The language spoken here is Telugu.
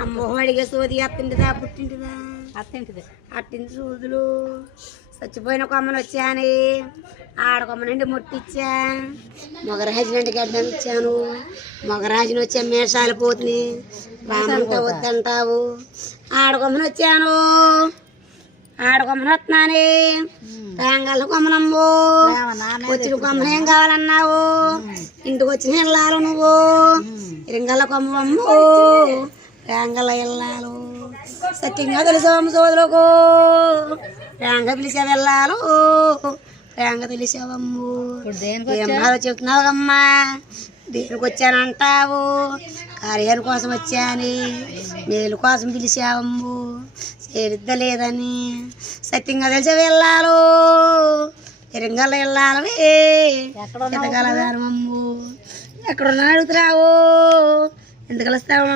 అమ్మో అడిగే సోది అత్తింటిదా పుట్టింటిదా అత్తింటిది అట్టింటి సూదులు చచ్చిపోయిన కొమ్మను వచ్చాని ఆడకొమ్మ నుండి ముట్టిచ్చా మొగరాజు నుండి గడ్డం ఇచ్చాను మొగరాజుని వచ్చా మేషాలు పోతుని రామంటే వద్దంటావు ఆడకొమ్మను వచ్చాను ఆడకొమ్మను వస్తున్నాని రేంగల్ కొమ్మనమ్ము వచ్చిన కొమ్మను ఏం కావాలన్నావు ఇంటికి వచ్చిన వెళ్ళాలి నువ్వు ఇరింగల్ల కొమ్మమ్ము రేంగల్ల వెళ్ళాలు సత్యంగా తెలిసాము సోదరుకు రేంగ పిలిచా వెళ్ళాలు రేంగ తెలిసావమ్ము ఏం బాధ చెప్తున్నావమ్మా దేనికి వచ్చానంటావు కార్యాల కోసం వచ్చాని మేలు కోసం పిలిచావమ్ము చేరిద్దలేదని సత్యంగా తెలిసి వెళ్ళాలు ఇరింగల్ల వెళ్ళాలి ఎదగలదానమమ్ము ఎక్కడున్నా అడుగుతున్నావు ఎందుకు కలుస్తావు